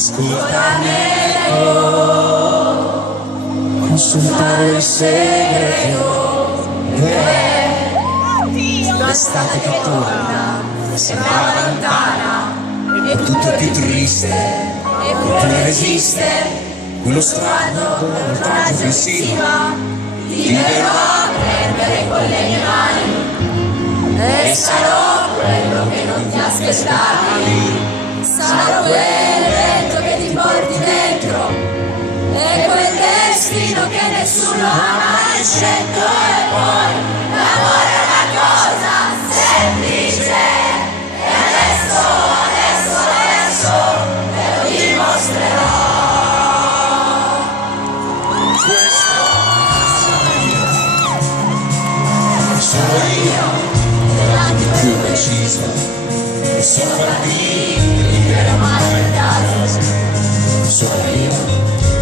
ascoltarne l'eco, consultare il segreto. L'estate che torna sembra lontana e tutto è più triste, eppure resiste quello strano coraggio offensiva. Ti verrò a prendere con le mie mani e sarò quello che non ti aspettavi. Sarò quell'evento che ti porti dentro e quel destino che nessuno ha mai scelto. E poi l'amore è una cosa semplice e adesso te lo dimostrerò. Questo sono io, anche più preciso, e sono partito libero ma fredato. Sono io,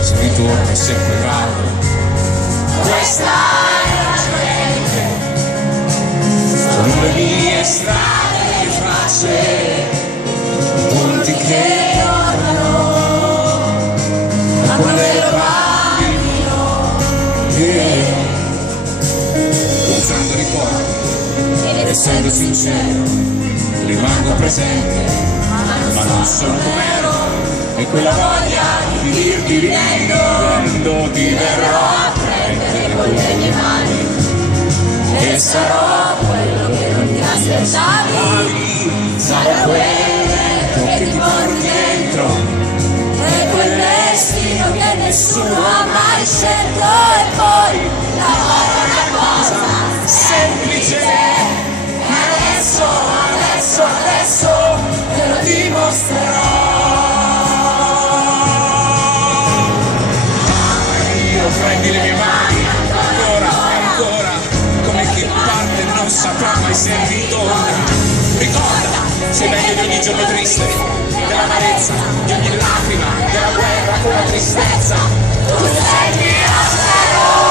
se ritorno sempre vago. Questa è la gente, sono le mie strade, le mie facce, punti che tornano a quelle usando ricordi ed essendo sincero rimango presente, ma non sono com'ero, e quella voglia di dirti ridendo ti verrò a prendere con le mie mani e sarò quello che non ti aspettavi. Sarò quello che ti porti dentro e quel destino che nessuno ha mai scelto. E poi l'amore è una cosa semplice e adesso te lo dimostrerò. Io prendi le mie mani ancora e ancora, come chi parte non saprà mai se ritorna. Ricorda, sei meglio di ogni giorno triste, dell'amarezza, di ogni lacrima, della guerra con la tristezza. Tu sei il mio spero.